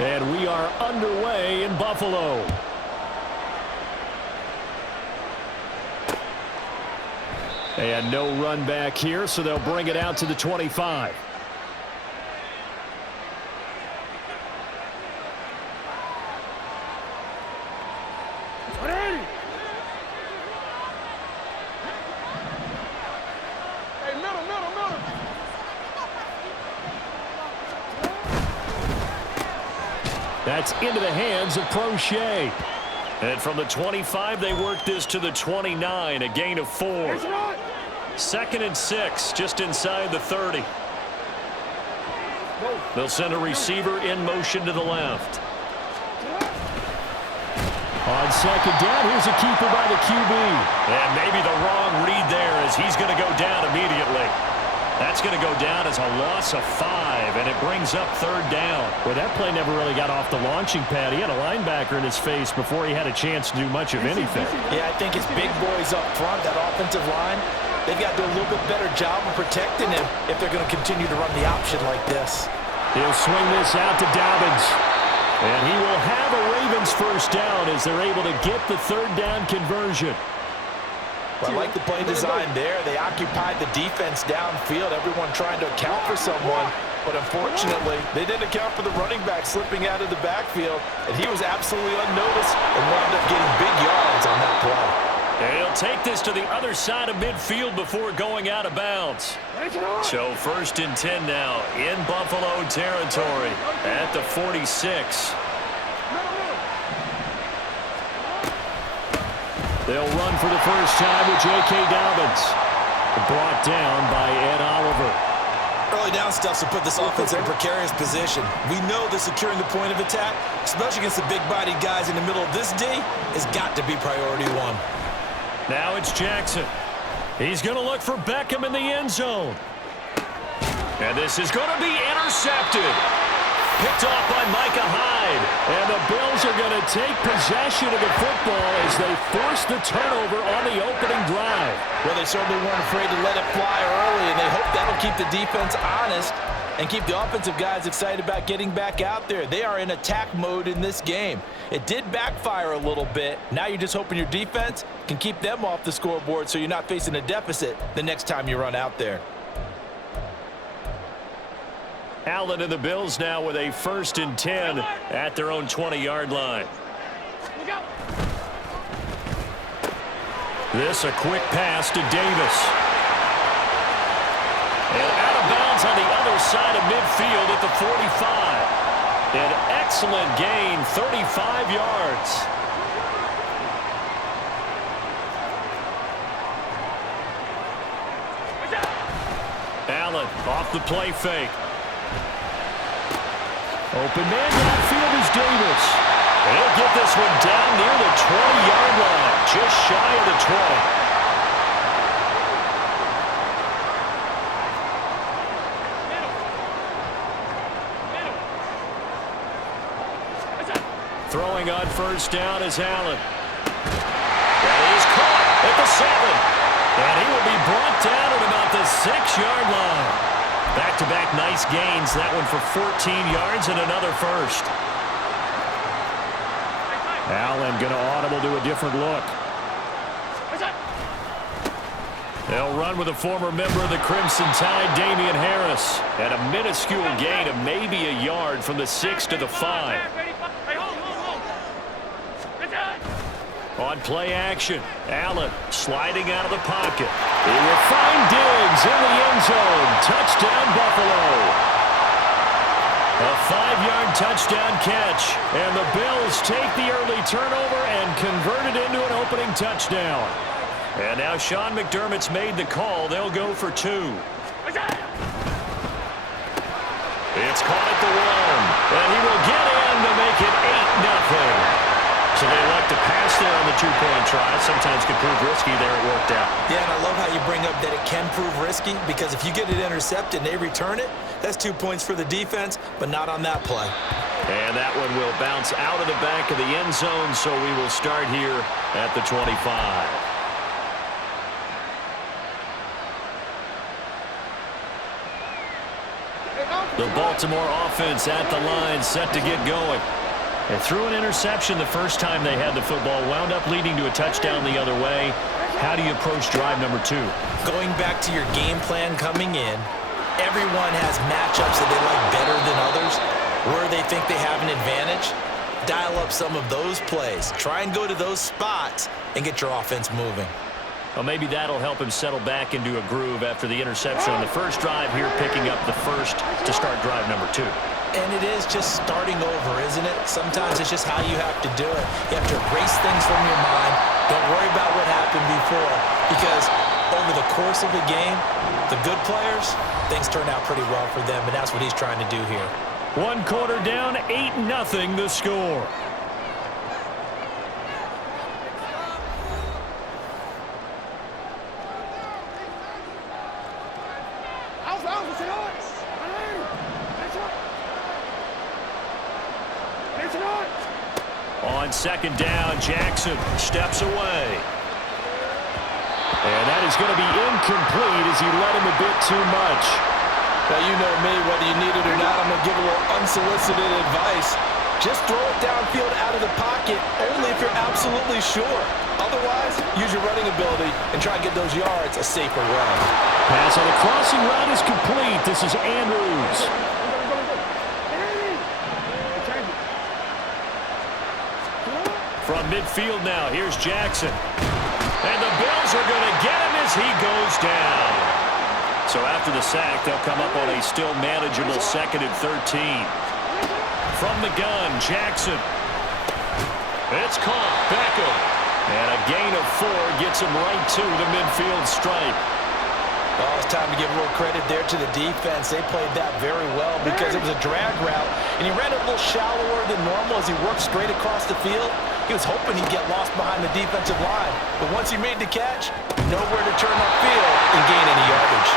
And we are underway in Buffalo. And no run back here, so they'll bring it out to the 25. That's into the hands of Prochet. And from the 25, they work this to the 29, a gain of 4. 2nd and 6, just inside the 30. They'll send a receiver in motion to the left. On 2nd down, here's a keeper by the QB. And maybe the wrong read there as he's going to go down immediately. That's going to go down as a loss of 5, and it brings up 3rd down. Well, that play never really got off the launching pad. He had a linebacker in his face before he had a chance to do much of anything. Yeah, I think his big boys up front, that offensive line, they've got to do a little bit better job of protecting him if they're going to continue to run the option like this. He'll swing this out to Dobbins. And he will have a Ravens first down as they're able to get the 3rd down conversion. Well, I like the play design there. They occupied the defense downfield, everyone trying to account for someone. But unfortunately, they didn't account for the running back slipping out of the backfield, and he was absolutely unnoticed and wound up getting big yards on that play. And he'll take this to the other side of midfield before going out of bounds. So 1st and 10 now in Buffalo territory at the 46. They'll run for the first time with J.K. Dobbins. Brought down by Ed Oliver. Early down stuff to put this offense in a precarious position. We know that securing the point of attack, especially against the big-bodied guys in the middle of this D, has got to be priority 1. Now it's Jackson. He's going to look for Beckham in the end zone. And this is going to be intercepted. Picked off by Micah Hyde. And the Bills are going to take possession of the football as they force the turnover on the opening drive. Well, they certainly weren't afraid to let it fly early, and they hope that'll keep the defense honest and keep the offensive guys excited about getting back out there. They are in attack mode in this game. It did backfire a little bit. Now you're just hoping your defense can keep them off the scoreboard so you're not facing a deficit the next time you run out there. Allen and the Bills now with a 1st and 10 at their own 20-yard line. This a quick pass to Davis. And out of bounds on the other side of midfield at the 45. An excellent gain, 35 yards. Allen off the play fake. Open man downfield is Davis. He'll get this one down near the 20-yard line, just shy of the 20. Throwing on first down is Allen. That is caught at the 7. And he will be brought down at about the 6-yard line. Back-to-back nice gains. That one for 14 yards and another first. Allen going to audible to a different look. They'll run with a former member of the Crimson Tide, Damian Harris. And a minuscule gain of maybe a yard from the 6 to the 5. On play action, Allen sliding out of the pocket. He will find Diggs in the end zone. Touchdown, Buffalo. A 5-yard touchdown catch. And the Bills take the early turnover and convert it into an opening touchdown. And now Sean McDermott's made the call. They'll go for 2. It's caught at the 1. And he will get in to make it 8-0. So they elect to pass there on the 2-point try. Sometimes can prove risky. There it worked out. Yeah, and I love how you bring up that it can prove risky, because if you get it intercepted and they return it, that's 2 points for the defense, but not on that play. And that one will bounce out of the back of the end zone, so we will start here at the 25. The Baltimore offense at the line, set to get going. They threw an interception the first time they had the football, wound up leading to a touchdown the other way. How do you approach drive number 2? Going back to your game plan coming in, everyone has matchups that they like better than others, where they think they have an advantage. Dial up some of those plays. Try and go to those spots and get your offense moving. Well, maybe that'll help him settle back into a groove after the interception on the first drive here, picking up the first to start drive number 2. And it is just starting over, isn't it? Sometimes it's just how you have to do it. You have to erase things from your mind. Don't worry about what happened before, because over the course of a game, the good players, things turn out pretty well for them, and that's what he's trying to do here. 1 quarter down, 8-0 the score. On second down, Jackson steps away. And that is going to be incomplete as he led him a bit too much. Well, you know me, whether you need it or not, I'm going to give a little unsolicited advice. Just throw it downfield out of the pocket, only if you're absolutely sure. Otherwise, use your running ability and try and get those yards a safer run. Pass on the crossing route is complete. This is Andrews. From midfield now, here's Jackson. And the Bills are going to get him as he goes down. So after the sack, they'll come up on a still manageable 2nd and 13. From the gun, Jackson. It's caught. Beckham. And a gain of 4 gets him right to the midfield stripe. Well, it's time to give a little credit there to the defense. They played that very well because it was a drag route, and he ran it a little shallower than normal as he worked straight across the field. He was hoping he'd get lost behind the defensive line, but once he made the catch, nowhere to turn upfield and gain any yardage.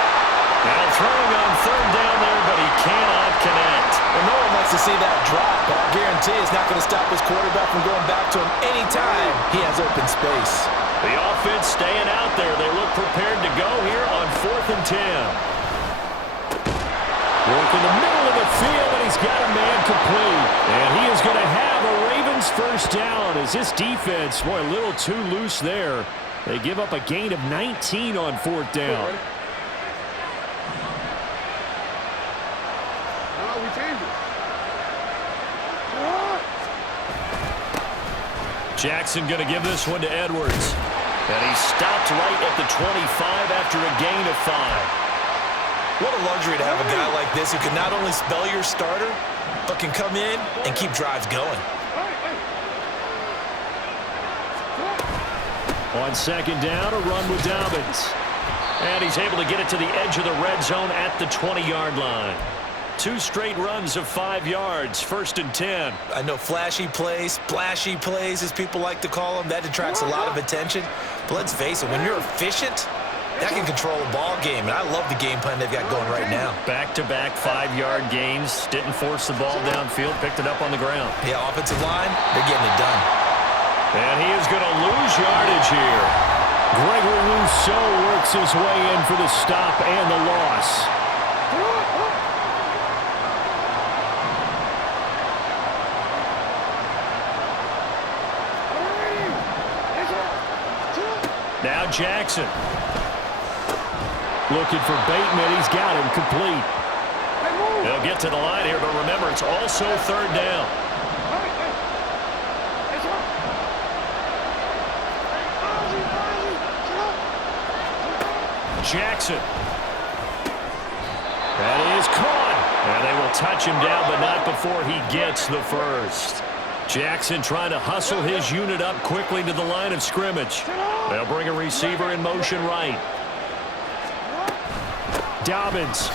Now throwing on 3rd down there, but he cannot connect. Well, no one wants to see that drop, but I guarantee it's not going to stop his quarterback from going back to him anytime he has open space. The offense staying out there. They look prepared to go here on 4th and 10. Work in the middle of the field, and he's got a man complete. And he is going to have a Ravens first down as this defense, boy, a little too loose there. They give up a gain of 19 on 4th down. Jackson going to give this one to Edwards. And he stopped right at the 25 after a gain of 5. What a luxury to have a guy like this who can not only spell your starter, but can come in and keep drives going. On 2nd down, a run with Dobbins. And he's able to get it to the edge of the red zone at the 20-yard line. 2 straight runs of 5 yards, 1st and 10. I know flashy plays, splashy plays, as people like to call them, that attracts a lot of attention. But let's face it, when you're efficient, that can control a ball game. And I love the game plan they've got going right now. Back-to-back 5-yard gains. Didn't force the ball downfield, picked it up on the ground. Yeah, offensive line, they're getting it done. And he is going to lose yardage here. Gregory Rousseau works his way in for the stop and the loss. Now Jackson. Looking for Bateman. He's got him complete. They'll get to the line here, but remember, it's also 3rd down. Jackson. That is caught. And they will touch him down, but not before he gets the first. Jackson trying to hustle his unit up quickly to the line of scrimmage. They'll bring a receiver in motion right. Dobbins.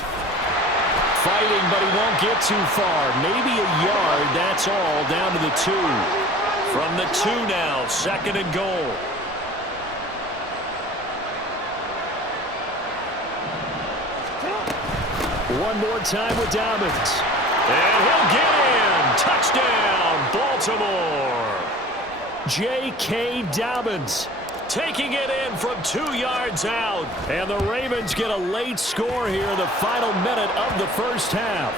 Fighting, but he won't get too far. Maybe a yard, that's all, down to the 2. From the 2 now, 2nd and goal. One more time with Dobbins. And he'll get in. Touchdown, Baltimore. J.K. Dobbins taking it in from 2 yards out. And the Ravens get a late score here in the final minute of the first half.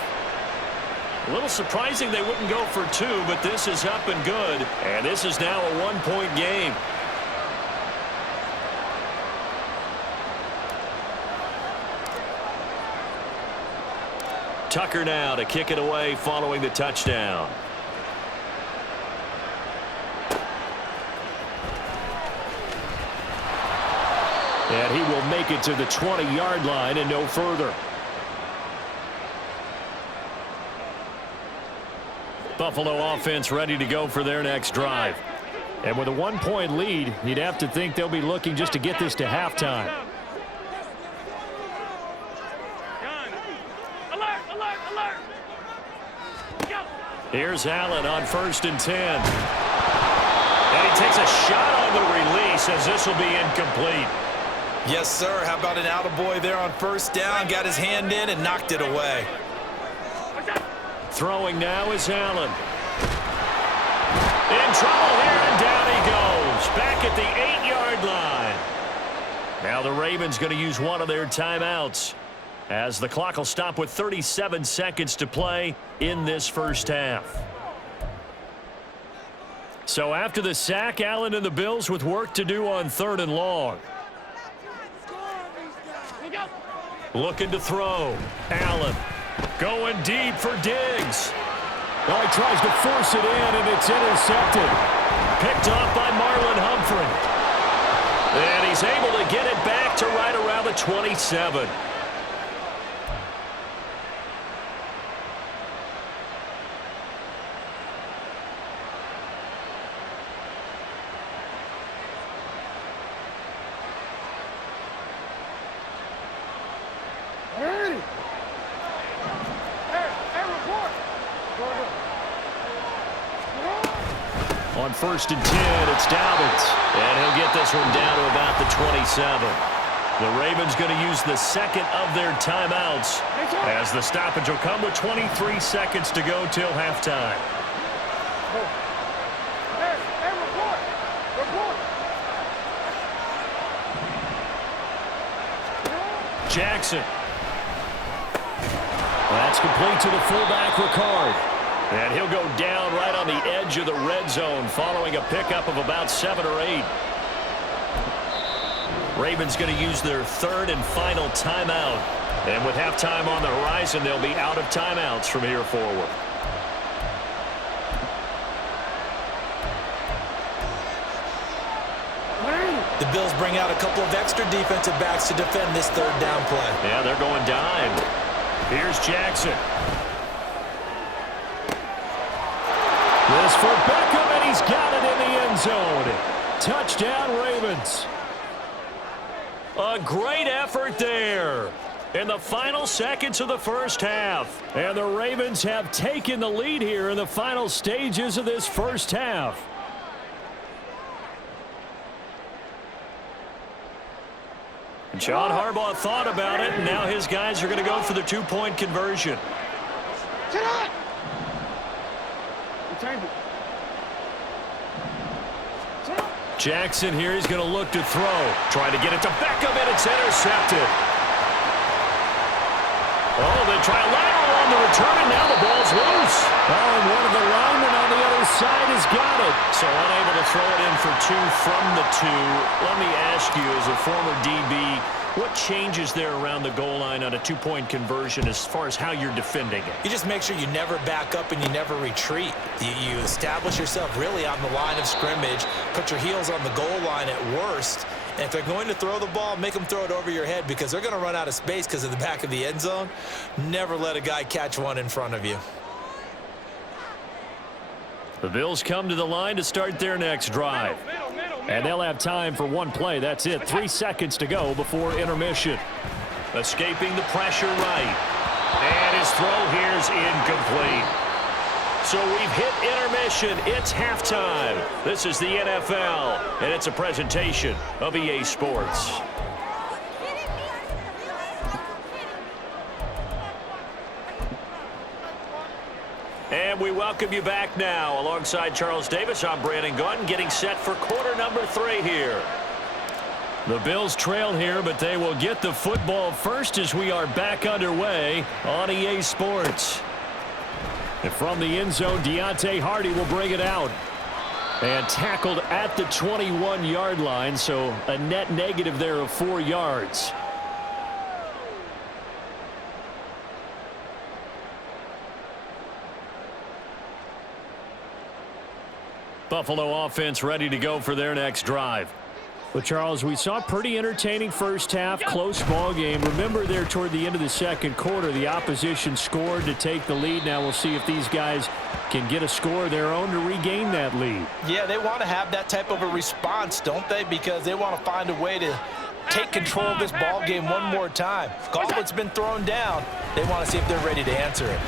A little surprising they wouldn't go for two, but this is up and good. And this is now a one-point game. Tucker now to kick it away following the touchdown. And he will make it to the 20-yard line and no further. Buffalo offense ready to go for their next drive. And with a one-point lead, you'd have to think they'll be looking just to get this to halftime. Here's Allen on 1st and 10. And he takes a shot on the release as this will be incomplete. Yes, sir. How about an attaboy there on 1st down? Got his hand in and knocked it away. Throwing now is Allen. In trouble here, and down he goes. Back at the 8-yard line. Now the Ravens going to use one of their timeouts, as the clock will stop with 37 seconds to play in this first half. So after the sack, Allen and the Bills with work to do on 3rd and long. Looking to throw. Allen going deep for Diggs. Well, he tries to force it in, and it's intercepted. Picked off by Marlon Humphrey. And he's able to get it back to right around the 27. On 1st and 10, it's Dobbins. And he'll get this one down to about the 27. The Ravens going to use the second of their timeouts, as the stoppage will come with 23 seconds to go till halftime. Jackson. That's complete to the fullback, Ricard. And he'll go down right on the edge of the red zone following a pickup of about 7 or 8. Ravens going to use their 3rd and final timeout. And with halftime on the horizon, they'll be out of timeouts from here forward. The Bills bring out a couple of extra defensive backs to defend this 3rd down play. Yeah, they're going dime. Here's Jackson. This for Beckham, and he's got it in the end zone. Touchdown, Ravens. A great effort there in the final seconds of the first half. And the Ravens have taken the lead here in the final stages of this first half. John Harbaugh thought about it, and now his guys are going to go for the 2-point conversion. Jackson here, he's going to look to throw. Trying to get it to Beckham, and it's intercepted. Oh, they try a lateral on the return, and now the ball's loose. Oh, and one of the linemen on the other side has got it. So unable to throw it in for 2 from the 2. Let me ask you, as a former DB, what changes there around the goal line on a 2-point conversion as far as how you're defending it? You just make sure you never back up and you never retreat. You establish yourself really on the line of scrimmage, put your heels on the goal line at worst, and if they're going to throw the ball, make them throw it over your head because they're going to run out of space because of the back of the end zone. Never let a guy catch one in front of you. The Bills come to the line to start their next drive. And they'll have time for one play. That's it. 3 seconds to go before intermission. Escaping the pressure right. And his throw here's incomplete. So we've hit intermission. It's halftime. This is the NFL, and it's a presentation of EA Sports. And we welcome you back now. Alongside Charles Davis, I'm Brandon Gunn, getting set for quarter number 3 here. The Bills trail here, but they will get the football first as we are back underway on EA Sports. And from the end zone, Deontay Hardy will bring it out. And tackled at the 21-yard line, so a net negative there of 4 yards. Buffalo offense ready to go for their next drive. Well, Charles, we saw a pretty entertaining first half, close ball game. Remember there toward the end of the second quarter, the opposition scored to take the lead. Now we'll see if these guys can get a score of their own to regain that lead. Yeah, they want to have that type of a response, don't they? Because they want to find a way to take control of this ball game one more time. Gauntlet's been thrown down. They want to see if they're ready to answer it.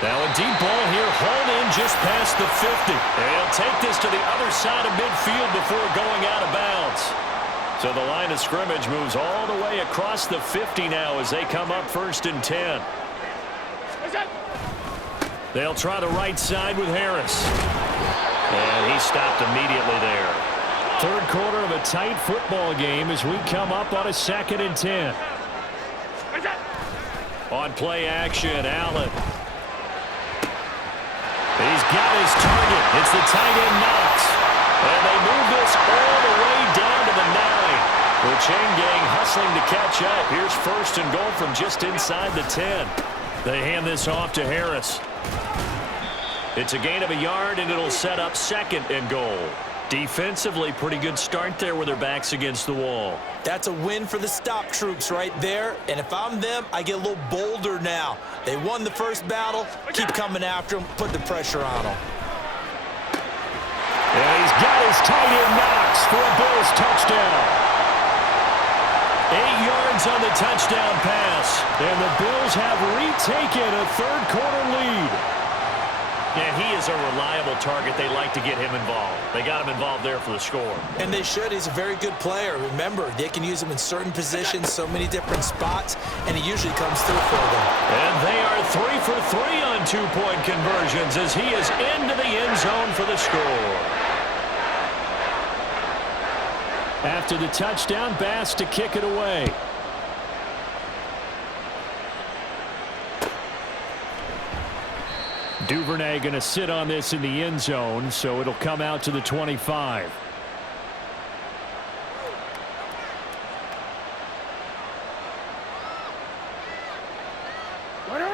Now a deep ball here, hauled in just past the 50. They'll take this to the other side of midfield before going out of bounds. So the line of scrimmage moves all the way across the 50 now as they come up 1st and 10. They'll try the right side with Harris. And he stopped immediately there. Third quarter of a tight football game as we come up on a 2nd and 10. On play action, Allen. He's got his target. It's the tight end Knox. And they move this all the way down to the 9. The chain gang hustling to catch up. Here's 1st and goal from just inside the 10. They hand this off to Harris. It's a gain of a yard, and it'll set up 2nd and goal. Defensively, pretty good start there with their backs against the wall. That's a win for the stop troops right there. And if I'm them, I get a little bolder now. They won the first battle. Keep coming after them. Put the pressure on them. And he's got his tight end Knox for a Bills touchdown. 8 yards on the touchdown pass. And the Bills have retaken a third-quarter lead. Yeah, he is a reliable target. They like to get him involved. They got him involved there for the score. And they should. He's a very good player. Remember, they can use him in certain positions, so many different spots, and he usually comes through for them. And they are 3 for 3 on 2-point conversions as he is into the end zone for the score. After the touchdown, Bass to kick it away. Duvernay going to sit on this in the end zone, so it'll come out to the 25.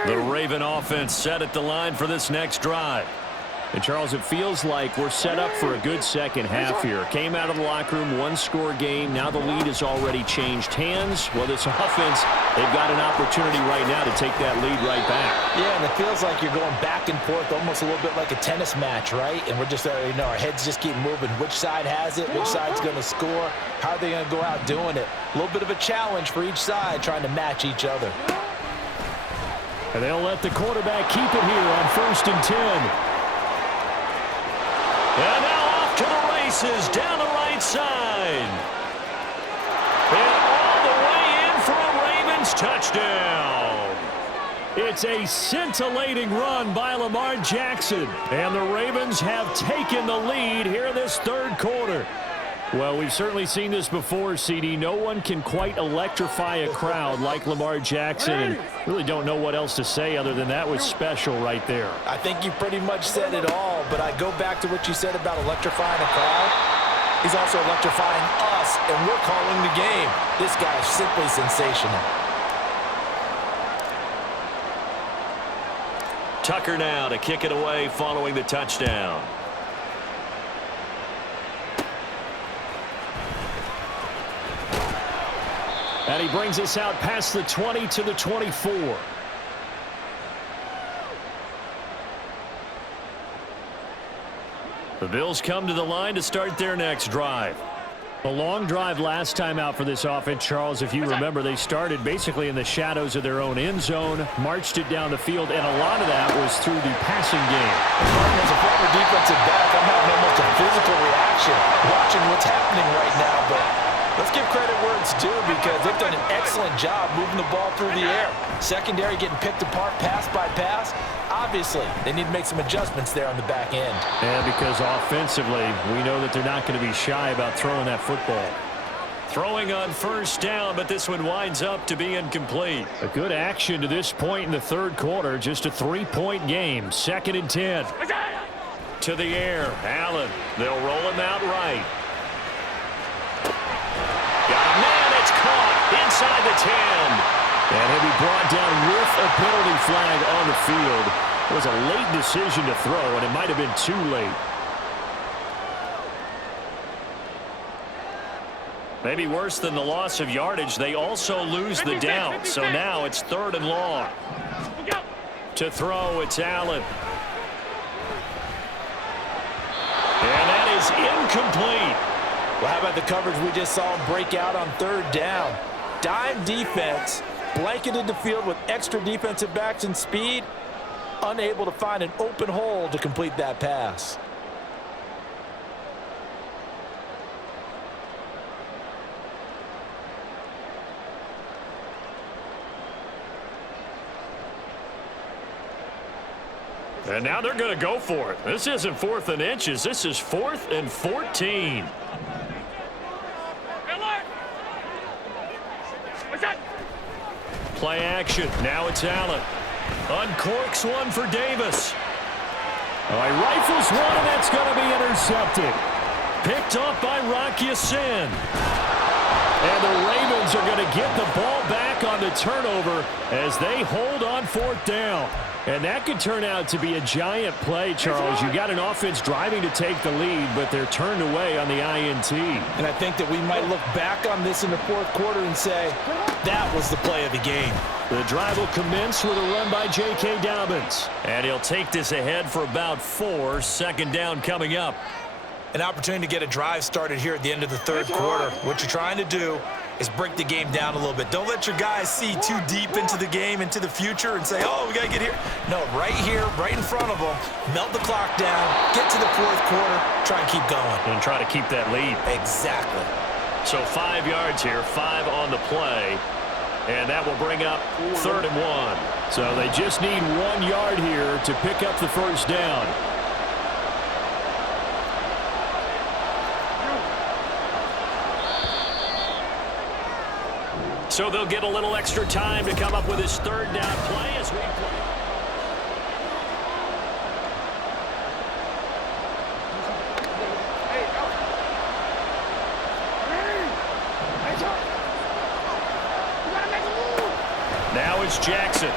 The Raven offense set at the line for this next drive. And, Charles, it feels like we're set up for a good second half here. Came out of the locker room, one-score game. Now the lead has already changed hands. Well, this offense, they've got an opportunity right now to take that lead right back. Yeah, and it feels like you're going back and forth, almost a little bit like a tennis match, right? And we're just, our heads just keep moving. Which side has it? Which side's going to score? How are they going to go out doing it? A little bit of a challenge for each side, trying to match each other. And they'll let the quarterback keep it here on 1st and 10. And now off to the races down the right side. And all the way in for a Ravens touchdown. It's a scintillating run by Lamar Jackson. And the Ravens have taken the lead here in this third quarter. Well, we've certainly seen this before, CD. No one can quite electrify a crowd like Lamar Jackson, and really don't know what else to say other than that was special right there. I think you pretty much said it all, but I go back to what you said about electrifying a crowd. He's also electrifying us, and we're calling the game. This guy's simply sensational. Tucker now to kick it away following the touchdown. And he brings us out past the 20 to the 24. The Bills come to the line to start their next drive. A long drive last time out for this offense, Charles. If you remember, they started basically in the shadows of their own end zone, marched it down the field, and a lot of that was through the passing game. As a former defensive back, I'm having almost a physical reaction watching what's happening right now, but let's give credit where it's due because they've done an excellent job moving the ball through the air. Secondary getting picked apart pass by pass. Obviously, they need to make some adjustments there on the back end. And because offensively, we know that they're not going to be shy about throwing that football. Throwing on first down, but this one winds up to be incomplete. A good action to this point in the third quarter. Just a 3-point game. 2nd and 10. To the air. Allen. They'll roll him out right. Got a man. It's caught inside the 10. And he'll be brought down with a penalty flag on the field. It was a late decision to throw, and it might have been too late. Maybe worse than the loss of yardage, they also lose the down. So now it's 3rd and long. To throw, it's Allen. And that is incomplete. Well, how about the coverage we just saw break out on 3rd down? Dime defense, blanketed the field with extra defensive backs and speed, unable to find an open hole to complete that pass. And now they're going to go for it. This isn't 4th and inches. This is 4th and 14. Play action. Now it's Allen. Uncorks one for Davis. All right, rifles one, and that's going to be intercepted. Picked off by Rocky Sin. And the Ravens are going to get the ball back on the turnover as they hold on 4th down. And that could turn out to be a giant play, Charles. You got an offense driving to take the lead, but they're turned away on the INT. And I think that we might look back on this in the 4th quarter and say, that was the play of the game. The drive will commence with a run by J.K. Dobbins. And he'll take this ahead for about 4. 2nd down coming up. An opportunity to get a drive started here at the end of the 3rd quarter. What you're trying to do is break the game down a little bit. Don't let your guys see too deep into the game, into the future, and say, oh, we got to get here. No, right here, right in front of them, melt the clock down, get to the 4th quarter, try and keep going. And try to keep that lead. Exactly. So 5 yards here, 5 on the play. And that will bring up 3rd and 1. So they just need 1 yard here to pick up the first down. So they'll get a little extra time to come up with his 3rd down play as we play. Now it's Jackson.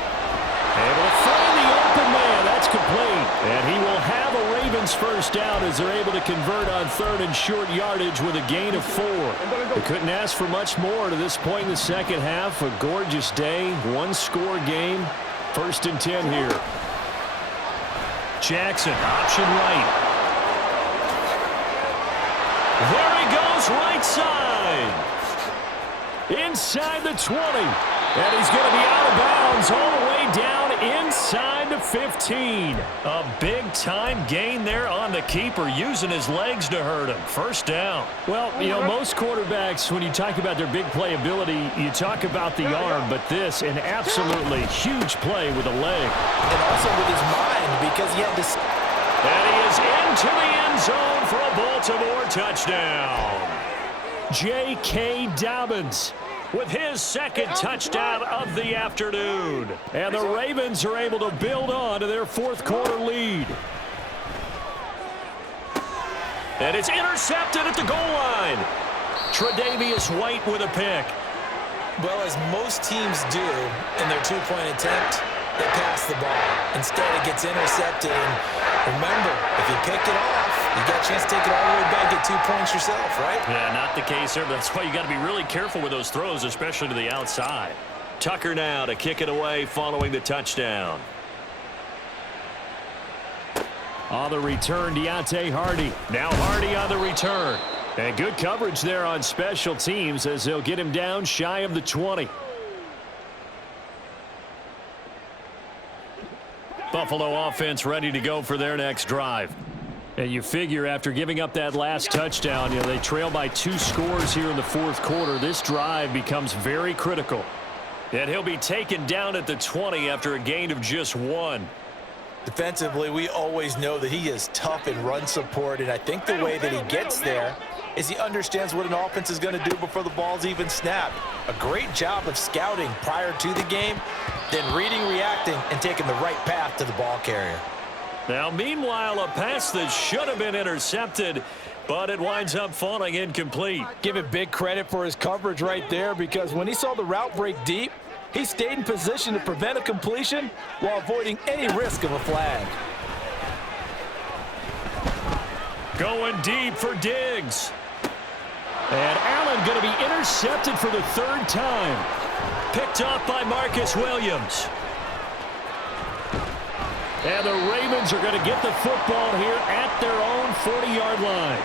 Able to find the open man. That's complete. And he will have a Ravens first down as they're able to convert on 3rd and short yardage with a gain of 4. They couldn't ask for much more to this point in the second half. A gorgeous day, 1-score game. 1st and 10 here. Jackson, option right. There he goes, right side. Inside the 20. And he's going to be out of bounds all the way down inside the 15. A big-time gain there on the keeper, using his legs to hurt him. First down. Well, you know, most quarterbacks, when you talk about their big playability, you talk about the arm, but this, an absolutely huge play with a leg. And also with his mind, because he had to... And he is into the end zone for a Baltimore touchdown. J.K. Dobbins with his 2nd touchdown of the afternoon. And the Ravens are able to build on to their 4th quarter lead. And it's intercepted at the goal line. Tre'Davious White with a pick. Well, as most teams do in their 2-point attempt, they pass the ball. Instead, it gets intercepted. And remember, if you pick it off, you got a chance to take it all the way back, get 2 points yourself, right? Yeah, not the case there. But that's why you got to be really careful with those throws, especially to the outside. Tucker now to kick it away following the touchdown. On the return, Deontay Hardy. Now Hardy on the return. And good coverage there on special teams as they'll get him down shy of the 20. Buffalo offense ready to go for their next drive. And you figure after giving up that last touchdown, you know, they trail by 2 scores here in the 4th quarter. This drive becomes very critical. And he'll be taken down at the 20 after a gain of just 1. Defensively, we always know that he is tough in run support, and I think the way that he gets there is he understands what an offense is going to do before the ball's even snapped. A great job of scouting prior to the game, then reading, reacting, and taking the right path to the ball carrier. Now, meanwhile, a pass that should have been intercepted, but it winds up falling incomplete. Give it big credit for his coverage right there, because when he saw the route break deep, he stayed in position to prevent a completion while avoiding any risk of a flag. Going deep for Diggs. And Allen going to be intercepted for the third time. Picked off by Marcus Williams. And the Ravens are going to get the football here at their own 40-yard line.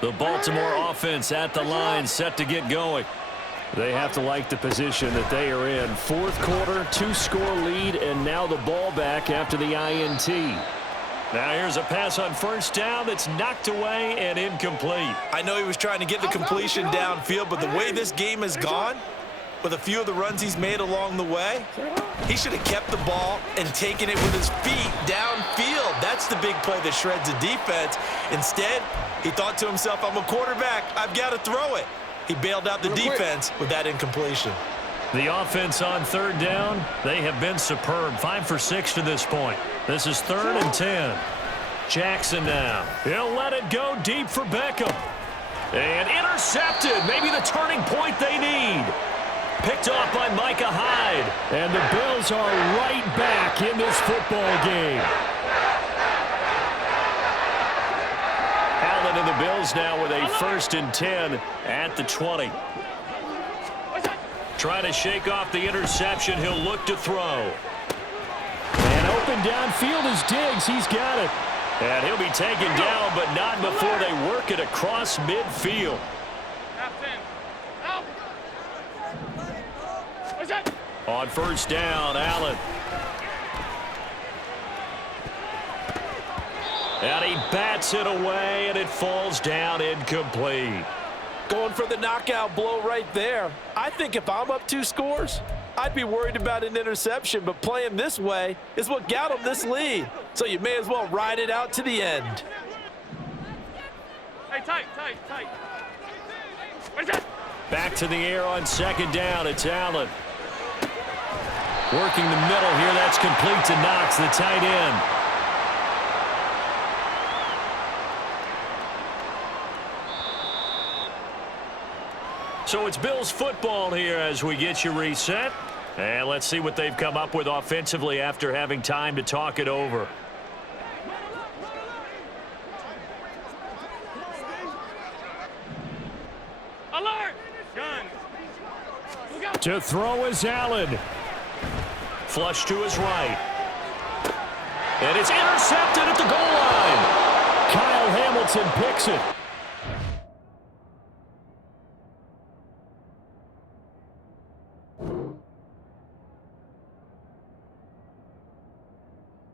The Baltimore offense at the line, set to get going. They have to like the position that they are in. Fourth quarter, 2-score lead, and now the ball back after the INT. Now here's a pass on first down that's knocked away and incomplete. I know he was trying to get the completion downfield, but the way this game has gone, with a few of the runs he's made along the way, he should have kept the ball and taken it with his feet downfield. That's the big play that shreds the defense. Instead, he thought to himself, I'm a quarterback, I've got to throw it. He bailed out the defense with that incompletion. The offense on third down, they have been superb. 5 for 6 to this point. This is 3rd and 10. Jackson now. He'll let it go deep for Beckham. And intercepted. Maybe the turning point they need. Picked off by Micah Hyde. And the Bills are right back in this football game. Allen and the Bills now with a 1st and 10 at the 20. Trying to shake off the interception. He'll look to throw. And open downfield is Diggs. He's got it. And he'll be taken down, but not before they work it across midfield. On first down, Allen. And he bats it away, and it falls down incomplete. Going for the knockout blow right there. I think if I'm up 2 scores, I'd be worried about an interception, but playing this way is what got him this lead. So you may as well ride it out to the end. Hey, tight. Back to the air on 2nd down. It's Allen. Working the middle here. That's complete to Knox, the tight end. So it's Bills football here as we get you reset. And let's see what they've come up with offensively after having time to talk it over. Alert! Gun. To throw is Allen. Flush to his right. And it's intercepted at the goal line. Kyle Hamilton picks it.